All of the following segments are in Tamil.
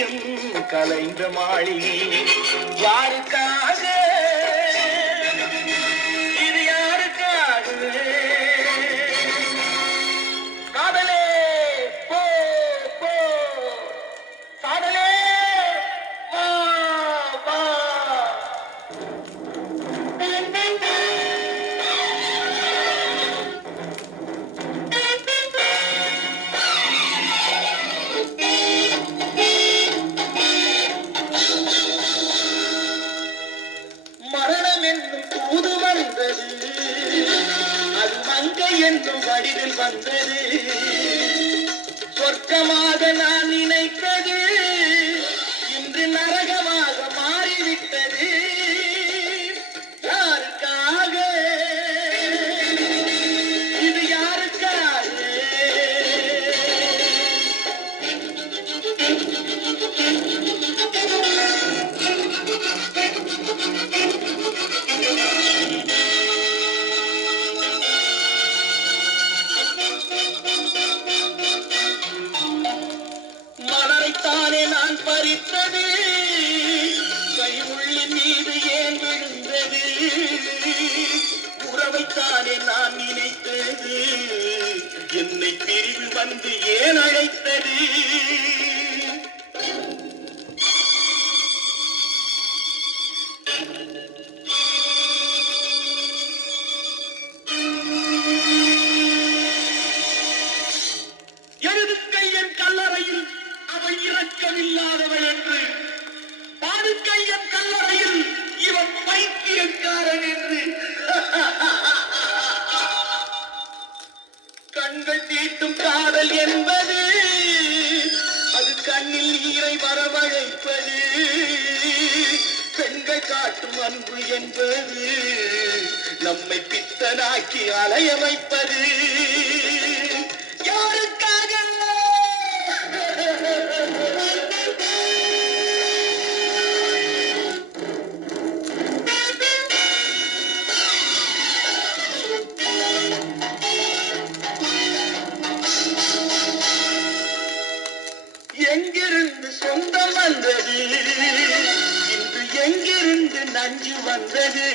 ஓவியம் கலைந்த மாளிகை யாருக்காக இது யாருக்காக காதலே போ போ காதலே வா வா மரணம் என்னும் தூது வந்தது அது மங்கை என்னும் வடிவில் வந்தது சொர்க்கமாக நான் நினைத்தது இன்று நரகமாக மாறிவிட்டது யாருக்காக இது யாருக்காக மலரைத்தானே நான் பறித்தது கைமுள்ளின் மீது ஏன் விழுந்தது உறவைத்தானே நான் நினைத்தது என்னை பிரிவு வந்து ஏன் அழைத்தது எனது கையன் கல்லறையில் அவள் இரக்கமில்லாதவள் என்று பாடுக்கையன் கல்லறையில் இவன் பைத்தியக்காரன் என்று கண்கள் தீட்டும் காதல் என்பது அது கண்ணில் நீரை வரவழைப்பது பெண்கள் காட்டும் அன்பு என்பது நம்மை பித்தனாக்கி அலைய வைப்பது யாருக்காக எங்கிருந்து சொந்தம் வந்தது இன்று எங்கிருந்து நஞ்சு வந்தது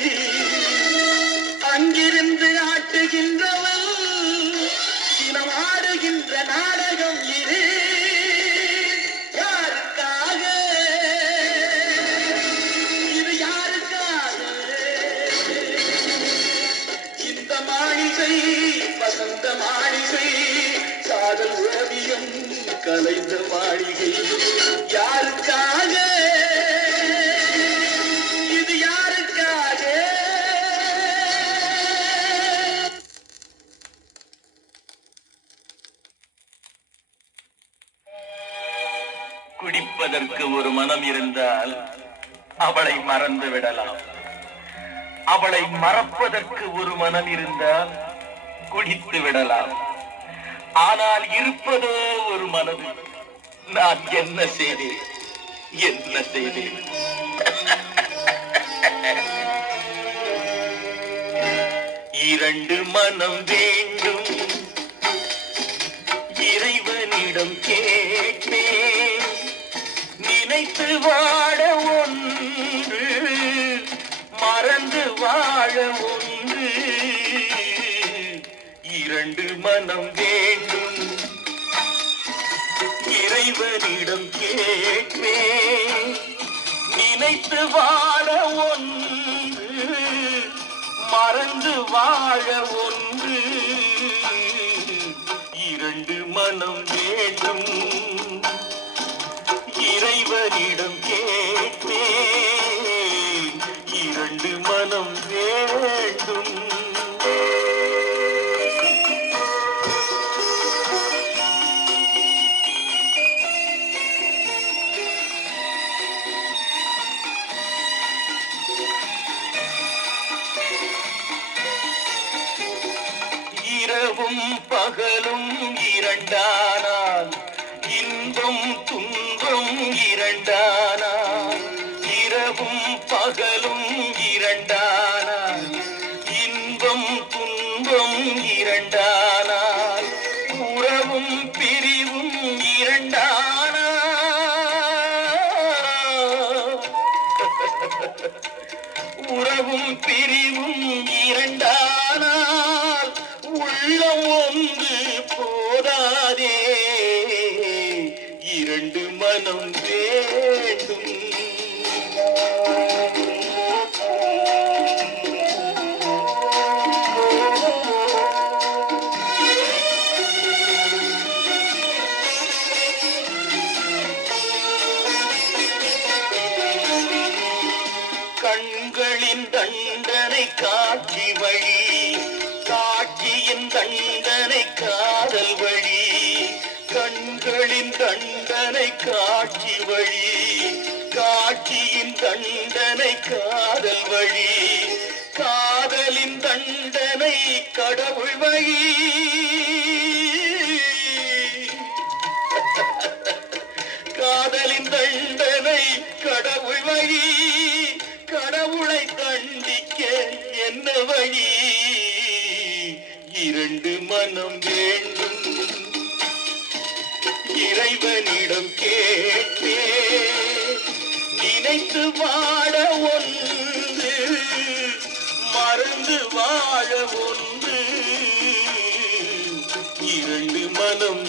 அங்கிருந்து ஆட்டுகின்றவன் தினம் ஆடுகின்ற நாடகம் இது யாருக்காக இது யாருக்காக இந்த மாளிகை வசந்த மாளிகை காதல் ஓவியம் கலைந்த மாளிகை யாருக்காக இது யாருக்காக குடிப்பதற்கு ஒரு மனம் இருந்தால் அவளை மறந்து விடலாம் அவளை மறப்பதற்கு ஒரு மனம் இருந்தால் குடித்து விடலாம் ஆனால் இருப்பதோ ஒரு மனது நான் என்ன செய்தேன் என்ன செய்தேன் இரண்டு மனம் வேண்டும் இறைவனிடம் கேட்பேன் நினைத்து வாழ ஒன்று மறந்து வாழ ஒன்று இரண்டு மனம் வேண்டும் இறைவனிடம் கேட்பேன் நினைத்து வாழ ஒன்று மறந்து வாழ ஒன்று இரண்டு மனம் வேண்டும் இறைவனிடம் கேட்பேன் இரண்டு மனம் வேண்டும் இரவும் பகலும் இரண்டானால் இன்பம் துன்பம் இரண்டானால் இரவும் பகலும் இரண்டானால் இன்பம் துன்பம் இரண்டானால் உறவும் பிரிவும் இரண்டானால் உறவும் பிரிவும் இரண்டானால் உள்ளம் ஒன்று போதாதே, இரண்டு மனம் வேண்டும். கண்களின் தண்டனை காட்சி வழி, காட்சியின் தண்டனை காதல் வழி. கண்களின் தண்டனை காட்சி வழி, காட்சியின் தண்டனை காதல் வழி. காதலின் தண்டனை கடவுள் வழி. காதலின் தண்டனை கடவுள் வழி. கடவுளை தண்டிக்க என்ன வழி? இரண்டு மனம் வேண்டும். இறைவனிடம் கேட்டே நினைத்து வாழ ஒன்று, மறந்து வாழ ஒன்று. இரண்டு மனம்